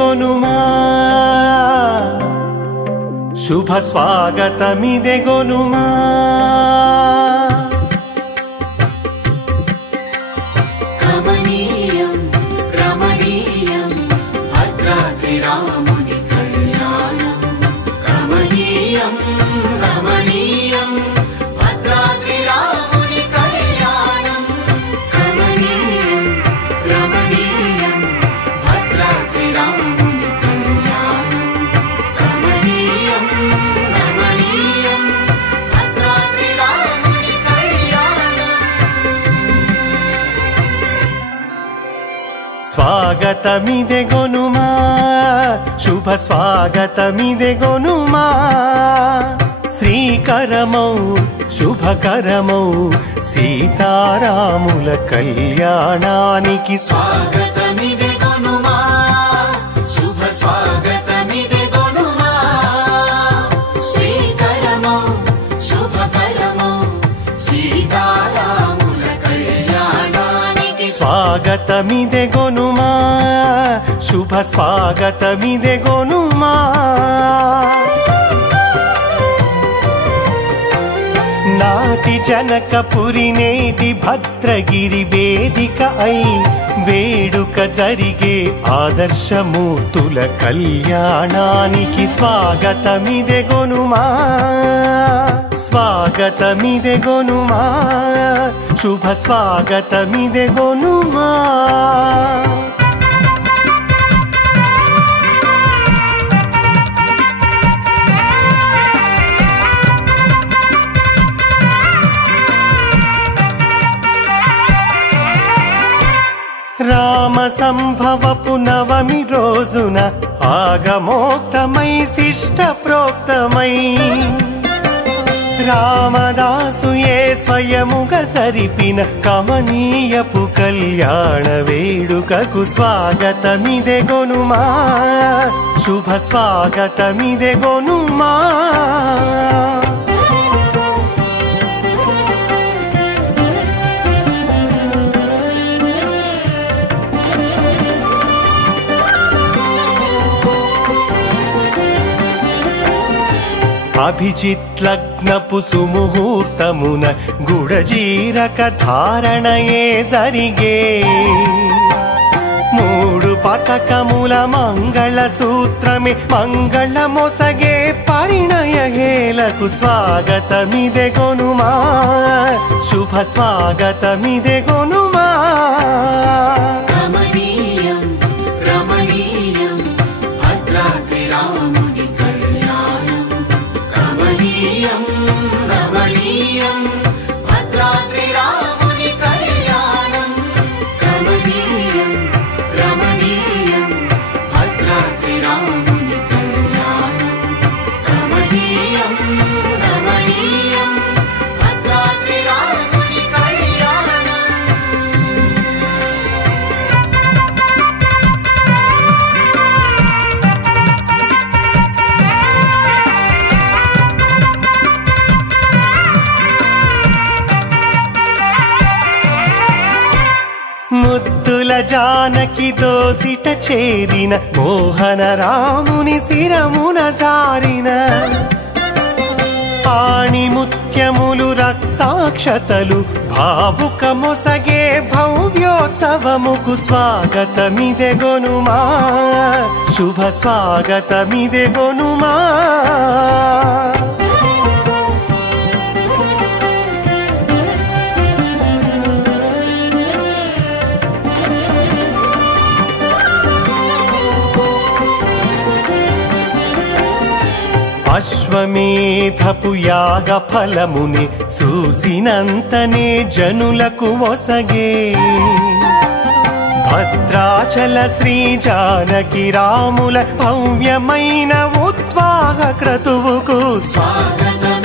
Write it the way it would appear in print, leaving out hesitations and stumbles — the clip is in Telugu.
స్వాగతమిదెగొనుమా శుభ స్వాగతమిదెగొనుమా కమనీయం రమణీయం భద్రాద్రి రాముని కళ్యాణం కమనీయం రమణీయం భద్రాద్రి రాముని కళ్యాణం కమనీయం రమణీయం భద్రాద్రి రాముని కళ్యాణం కమనీయం రమణీయం భద్రాద్రి రాముని కళ్యాణం స్వాగతమిదెగొనుమా శుభ స్వాగతమిదెగొనుమా శ్రీకరమౌ శుభకరమౌ సీతారాముల కళ్యాణానికి స్వాగతమిదెగొనుమా శుభ స్వాగతమిదెగొనుమా శ్రీకరమౌ శుభకరమౌ సీతారాముల కళ్యాణానికి స్వాగతమిదెగొనుమా శుభ స్వాగతమిదెగొనుమా నాటి జనకపురి నేటి భద్రగిరి వేదిక అయి వేడుక జరిగే ఆదర్శమూర్తుల కళ్యాణానికి స్వాగతమిదెగొనుమా స్వాగతమిదెగొనుమా శుభ స్వాగతమిదెగొనుమా రామ సంభవపు నవమి రోజున ఆగమోక్తమై శిష్ట ప్రోక్తమై రామదాసుయే స్వయముగా జరిపిన కమనీయపు కళ్యాణ వేడుకకు స్వాగతమిదెగొనుమా శుభ స్వాగతమిదెగొనుమా అభిజిత్ లగ్నపు సుముహూర్తమున గుడజీరక ధారణయే జరిగే మూడు పతకముల మంగళ సూత్రమే మంగళ మొసగే పరిణయ హేలకు స్వాగతమిదెగొనుమా శుభ స్వాగతమిదెగొనుమా కమనీయం రమణీయం భద్రాద్రి రాముని కళ్యాణం కమనీయం రమణీయం భద్రాద్రి రాముని కళ్యాణం కమనీయం రమణీయం భద్రాద్రి రాముని కళ్యాణం కమనీయం రమణీయం భద్రాద్రి రాముని కళ్యాణం ముద్దుల జానకి దోసిట చేరిన మోహన రాముని శిరమున జారిన పాణి ముత్యములు రక్తాక్షతలు భావుక మొసగే భవ్యోత్సవముకు స్వాగతమిదెగొనుమా శుభ స్వాగతమిదెగొనుమా అశ్వమేధపు యాగ ఫలముని చూసినంతనే జనులకు ఒసగే భద్రాచల శ్రీ జానకి రాముల భవ్యమైన ఉద్వాహ క్రతువుకు స్వాగతం